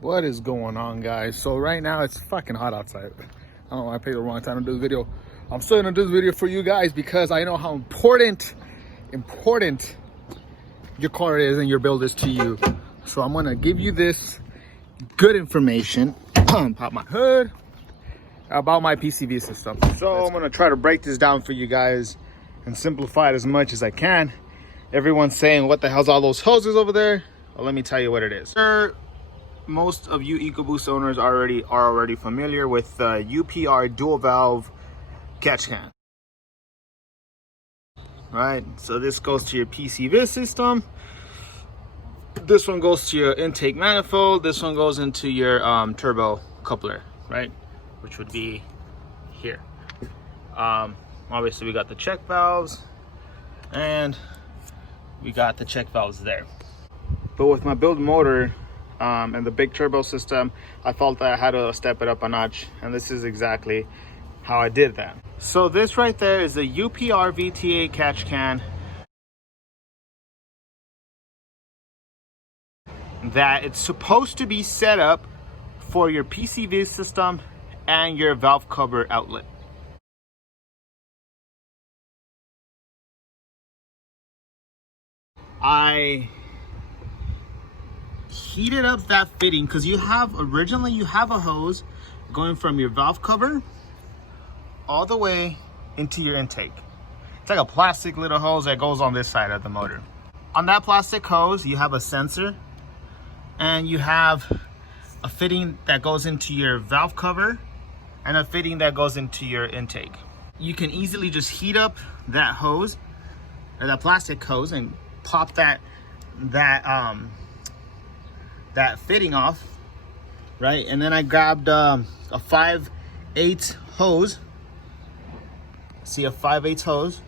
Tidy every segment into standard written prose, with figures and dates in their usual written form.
What is going on, guys? So right now it's fucking hot outside. I don't know, I picked the wrong time to do this video. I'm still gonna do this video for you guys because I know how important your car is and your build is to you. So I'm gonna give you this good information pop my hood about my PCV system. So I'm gonna try to break this down for you guys and simplify it as much as I can. Everyone's saying, what the hell's all those hoses over there? Well, let me tell you what it is. Most of you EcoBoost owners are already familiar with the UPR dual valve catch can. Right, so this goes to your PCV system. This one goes to your intake manifold. This one goes into your turbo coupler, right? Which would be here. Obviously we got the check valves and we got the check valves there. But with my build motor and the big turbo system, I felt that I had to step it up a notch, and this is exactly how I did that. So this right there is a UPR VTA catch can that it's supposed to be set up for your PCV system and your valve cover outlet. I heated up that fitting because originally you have a hose going from your valve cover all the way into your intake. It's like a plastic little hose that goes on this side of the motor. On that plastic hose you have a sensor and you have a fitting that goes into your valve cover and a fitting that goes into your intake. You can easily just heat up that hose or that plastic hose and pop that fitting off, right? And then I grabbed a 5/8 hose. See, a 5/8 hose,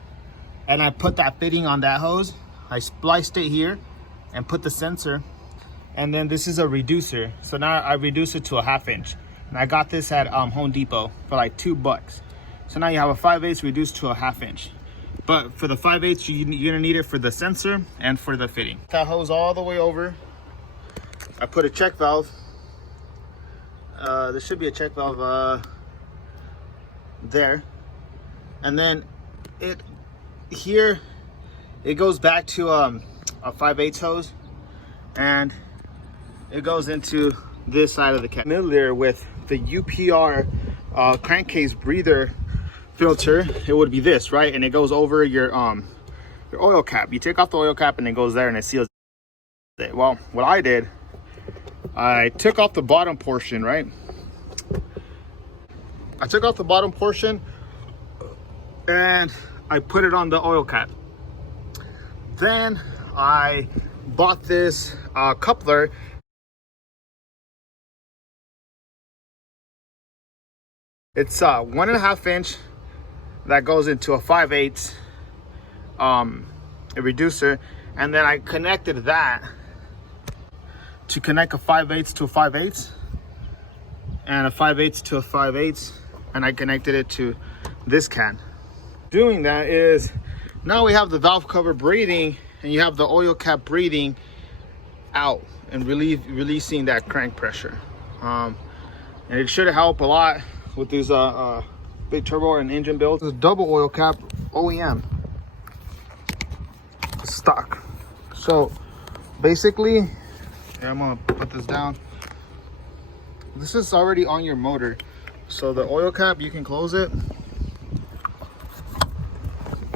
and I put that fitting on that hose. I spliced it here and put the sensor, and then this is a reducer. So now I reduce it to a 1/2 inch, and I got this at Home Depot for like $2. So now you have a 5/8 reduced to a 1/2 inch. But for the 5/8, you're gonna need it for the sensor and for the fitting. That hose all the way over. I put a check valve. There should be a check valve there. And then it goes back to a 5/8 hose, and it goes into this side of the can. Familiar with the UPR crankcase breather filter, it would be this, right? And it goes over your oil cap. You take off the oil cap and it goes there and it seals it. Well, what I did, I took off the bottom portion, right? I took off the bottom portion and I put it on the oil cap. Then I bought this coupler. It's 1.5 inch that goes into a 5/8 a reducer, and then I connected that to connect a 5/8 to a 5/8 and a 5/8 to a 5/8, and I connected it to this can. Doing that is now we have the valve cover breathing and you have the oil cap breathing out and releasing that crank pressure, and it should help a lot with these big turbo and engine builds. It's a double oil cap OEM stock. So basically, here, I'm gonna put this down. This is already on your motor, so the oil cap, you can close it.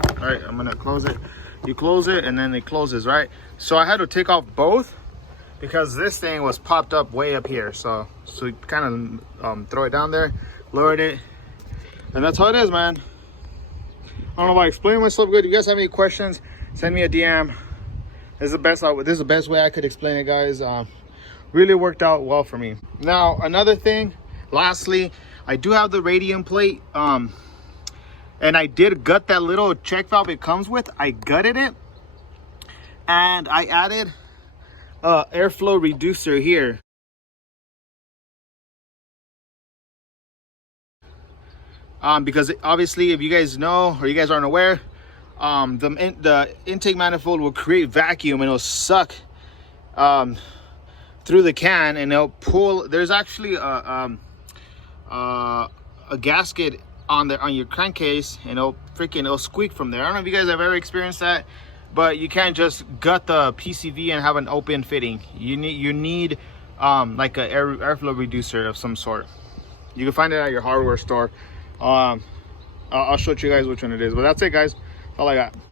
All right, I'm gonna close it. You close it and then it closes, right? So I had to take off both because this thing was popped up way up here. So you kind of throw it down there, lowered it, and that's how it is, man. I don't know if I explained myself good. If you guys have any questions, send me a DM. This is the best way I could explain it, guys. Really worked out well for me. Now, another thing, lastly, I do have the radium plate, and I did gut that little check valve it comes with. I gutted it, and I added a airflow reducer here. Because obviously, if you guys know or you guys aren't aware, the intake manifold will create vacuum and it'll suck through the can, and it'll pull. There's actually a gasket on your crankcase, and it'll squeak from there. I don't know if you guys have ever experienced that, but you can't just gut the PCV and have an open fitting. You need like a airflow reducer of some sort. You can find it at your hardware store. I'll show you guys which one it is, but that's it, guys. That's all I got.